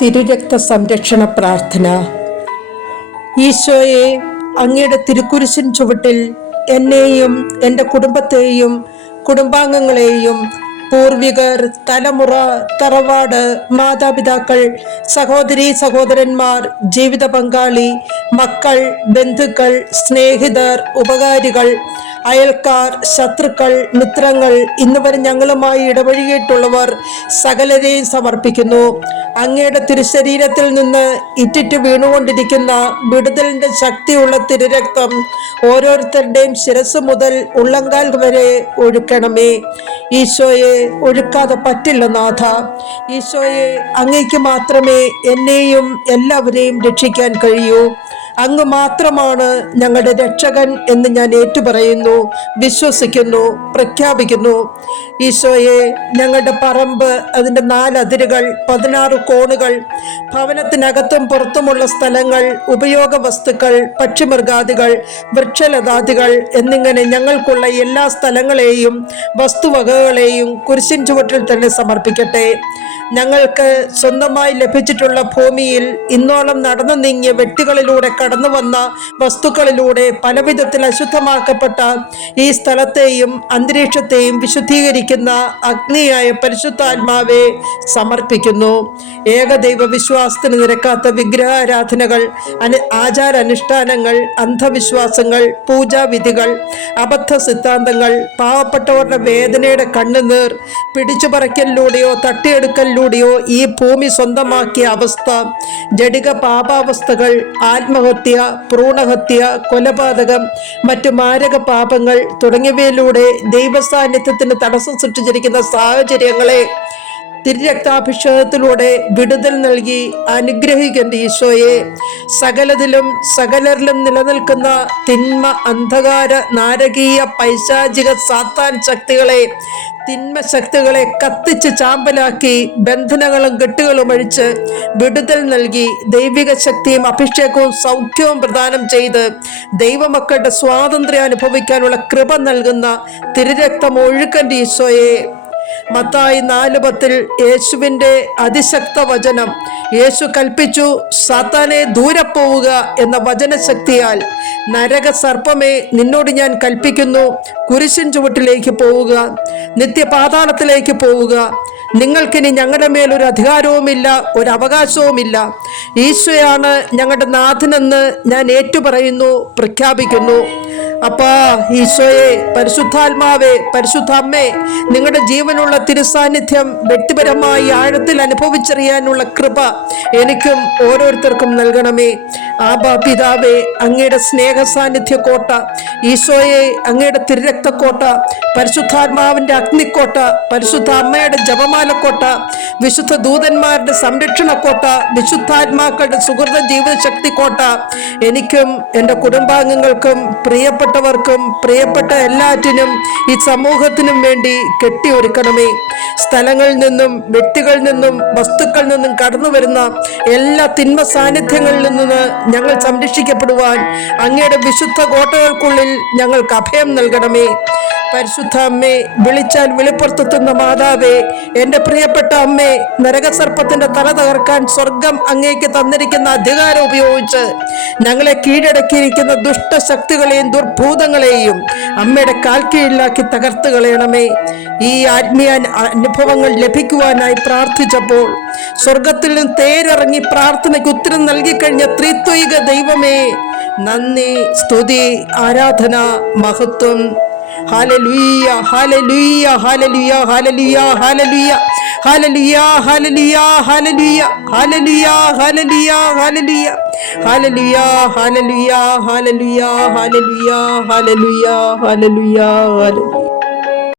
തിരുരക്ത സംരക്ഷണ പ്രാർത്ഥന. ഈശോയെ, അങ്ങയുടെ തിരുക്കുരിശിൻ ചുവട്ടിൽ എന്നെയും എൻ്റെ കുടുംബത്തെയും കുടുംബാംഗങ്ങളെയും പൂർവികർ, തലമുറ, തറവാട്, മാതാപിതാക്കൾ, സഹോദരീ സഹോദരന്മാർ, ജീവിത പങ്കാളി, മക്കൾ, ബന്ധുക്കൾ, സ്നേഹിതർ, ഉപകാരികൾ, അയൽക്കാർ, ശത്രുക്കൾ, മിത്രങ്ങൾ, ഇന്നുവരെ ഞങ്ങളുമായി ഇടപഴകിയിട്ടുള്ളവർ സകലരെയും സമർപ്പിക്കുന്നു. അങ്ങയുടെ തിരുശരീരത്തിൽ നിന്ന് ഇറ്റിറ്റ് വീണുകൊണ്ടിരിക്കുന്ന വിടുതലിന്റെ ശക്തിയുള്ള തിരുരക്തം ഓരോരുത്തരുടെയും ശിരസ് മുതൽ ഉള്ളങ്കാൽ വരെ ഒഴുക്കണമേ. ഈശോയെ, ഒഴുക്കാതെ പറ്റില്ല നാഥ. ഈശോയെ, അങ്ങയ്ക്ക് മാത്രമേ എന്നെയും എല്ലാവരെയും രക്ഷിക്കാൻ കഴിയൂ. അങ്ങ് മാത്രമാണ് ഞങ്ങളുടെ രക്ഷകൻ എന്ന് ഞാൻ ഏറ്റുപറയുന്നു, വിശ്വസിക്കുന്നു, പ്രഖ്യാപിക്കുന്നു. ഈശോയെ, ഞങ്ങളുടെ പറമ്പ്, അതിൻ്റെ 4 അതിരുകൾ, 16 കോണുകൾ, ഭവനത്തിനകത്തും പുറത്തുമുള്ള സ്ഥലങ്ങൾ, ഉപയോഗ വസ്തുക്കൾ, പക്ഷിമൃഗാദികൾ, വൃക്ഷലതാദികൾ എന്നിങ്ങനെ ഞങ്ങൾക്കുള്ള എല്ലാ സ്ഥലങ്ങളെയും വസ്തുവകകളെയും കുരിശിൻ ചുവട്ടിൽ തന്നെ സമർപ്പിക്കട്ടെ. ഞങ്ങൾക്ക് സ്വന്തമായി ലഭിച്ചിട്ടുള്ള ഭൂമിയിൽ ഇന്നോളം നടന്നു നീങ്ങിയ വ്യക്തികളിലൂടെ കടന്നു വന്ന വസ്തുക്കളിലൂടെ പലവിധത്തിൽ അശുദ്ധമാക്കപ്പെട്ട ഈ സ്ഥലത്തെയും അന്തരീക്ഷത്തെയും വിശുദ്ധീകരിക്കുന്ന അഗ്നിയായ പരിശുദ്ധാത്മാവെ സമർപ്പിക്കുന്നു. ഏകദൈവ വിശ്വാസത്തിന് നിരക്കാത്ത വിഗ്രഹാരാധനകൾ, ആചാരാനുഷ്ഠാനങ്ങൾ, അന്ധവിശ്വാസങ്ങൾ, പൂജാവിധികൾ, അബദ്ധ സിദ്ധാന്തങ്ങൾ, പാവപ്പെട്ടവരുടെ വേദനയുടെ കണ്ണുനീർ, പിടിച്ചുപറയ്ക്കലിലൂടെയോ തട്ടിയെടുക്കലിലൂടെയോ ഈ ഭൂമി സ്വന്തമാക്കിയ അവസ്ഥ, ജഡിക പാപാവസ്ഥകൾ, ആത്മഹത്യ, ഭ്രൂണഹത്യ, കൊലപാതകം, മറ്റു മാരക പാപങ്ങൾ തുടങ്ങിയവയിലൂടെ ദൈവസാന്നിധ്യത്തിന് തടസ്സം സൃഷ്ടിച്ചിരിക്കുന്ന സാഹചര്യങ്ങളെ തിരുരക്താഭിഷേകത്തിലൂടെ വിടുതൽ നൽകി അനുഗ്രഹിക്കേണ്ട ഈശോയെ, സകലതിലും സകലരിലും നിലനിൽക്കുന്ന തിന്മ, അന്ധകാര, നാരകീയ, പൈശാചിക, സാത്താൻ ശക്തികളെ, തിന്മ ശക്തികളെ കത്തിച്ച് ചാമ്പലാക്കി ബന്ധനങ്ങളും കെട്ടുകളും അഴിച്ച് വിടുതൽ നൽകി ദൈവിക ശക്തിയും അഭിഷേകവും സൗഖ്യവും പ്രദാനം ചെയ്ത് ദൈവമക്കളുടെ സ്വാതന്ത്ര്യം അനുഭവിക്കാനുള്ള കൃപ നൽകുന്ന തിരുരക്തം ഒഴുക്കൻ്റെ ഈശോയെ, മത്തായി 4:10 യേശുവിൻ്റെ അതിശക്ത വചനം, യേശു കൽപ്പിച്ചു, സാത്താനെ ദൂരെ പോവുക എന്ന വചനശക്തിയാൽ, നരക സർപ്പമേ, നിന്നോട് ഞാൻ കൽപ്പിക്കുന്നു, കുരിശിൻ ചുവട്ടിലേക്ക് പോവുക, നിത്യപാതാളത്തിലേക്ക് പോവുക. നിങ്ങൾക്കിനി ഞങ്ങളുടെ മേലൊരു അധികാരവുമില്ല, ഒരു അവകാശവുമില്ല. ഈശോയാണ് ഞങ്ങളുടെ നാഥനെന്ന് ഞാൻ ഏറ്റുപറയുന്നു, പ്രഖ്യാപിക്കുന്നു. അപ്പാ, ഈശോയെ, പരിശുദ്ധാത്മാവേ, പരിശുദ്ധ അമ്മേ, നിങ്ങളുടെ ജീവനുള്ള തിരുസാന്നിധ്യം വ്യക്തിപരമായി ആഴത്തിൽ അനുഭവിച്ചറിയാനുള്ള കൃപ എനിക്കും ഓരോരുത്തർക്കും നൽകണമേ. ആബാ പിതാവേ, അങ്ങയുടെ സ്നേഹ സാന്നിധ്യ കോട്ട, ഈശോയെ, അങ്ങയുടെ തിരുരക്തക്കോട്ട, പരിശുദ്ധാത്മാവിൻ്റെ അഗ്നിക്കോട്ട, പരിശുദ്ധ അമ്മയുടെ ജപമാലക്കോട്ട, വിശുദ്ധ ദൂതന്മാരുടെ സംരക്ഷണക്കോട്ട, വിശുദ്ധാത്മാക്കളുടെ സുഹൃത ജീവിതശക്തി കോട്ട എനിക്കും എൻ്റെ കുടുംബാംഗങ്ങൾക്കും പ്രിയപ്പെട്ടവർക്കും പ്രിയപ്പെട്ട എല്ലാറ്റിനും ഈ സമൂഹത്തിനും വേണ്ടി കെട്ടിയൊരുക്കണമേ. സ്ഥലങ്ങളിൽ നിന്നും വ്യക്തികളിൽ നിന്നും വസ്തുക്കളിൽ നിന്നും കടന്നു വരുന്ന എല്ലാ തിന്മ സാന്നിധ്യങ്ങളിൽ നിന്ന് ഞങ്ങൾ സംരക്ഷിക്കപ്പെടുവാൻ അങ്ങയുടെ വിശുദ്ധ കോട്ടകൾക്കുള്ളിൽ ഞങ്ങൾക്ക് അഭയം നൽകണമേ. പരിശുദ്ധ അമ്മേ, വിളിച്ചാൽ വെളിപ്പുറത്തെത്തുന്ന മാതാവേ, എൻ്റെ പ്രിയപ്പെട്ട അമ്മേ, നരകസർപ്പത്തിന്റെ തല തകർക്കാൻ സ്വർഗം അങ്ങേക്ക് തന്നിരിക്കുന്ന അധികാരം ഉപയോഗിച്ച് ഞങ്ങളെ കീഴടക്കിയിരിക്കുന്ന ദുഷ്ടശക്തികളെയും ദുർഭൂതങ്ങളെയും അമ്മയുടെ കാൽ കീഴിലാക്കി തകർത്ത് കളയണമേ. ഈ ആത്മീയ അനുഭവങ്ങൾ ലഭിക്കുവാനായി പ്രാർത്ഥിച്ചപ്പോൾ സ്വർഗത്തിൽ നിന്ന് തേരിറങ്ങി പ്രാർത്ഥനയ്ക്ക് ഉത്തരം നൽകിക്കഴിഞ്ഞ ത്രിത്വൈക ദൈവമേ, നന്ദി, സ്തുതി, ആരാധന, മഹത്വം. Hallelujah, hallelujah, hallelujah, hallelujah, hallelujah, hallelujah, hallelujah, hallelujah, hallelujah, hallelujah, hallelujah, hallelujah, hallelujah, hallelujah, hallelujah, hallelujah, hallelujah, hallelujah.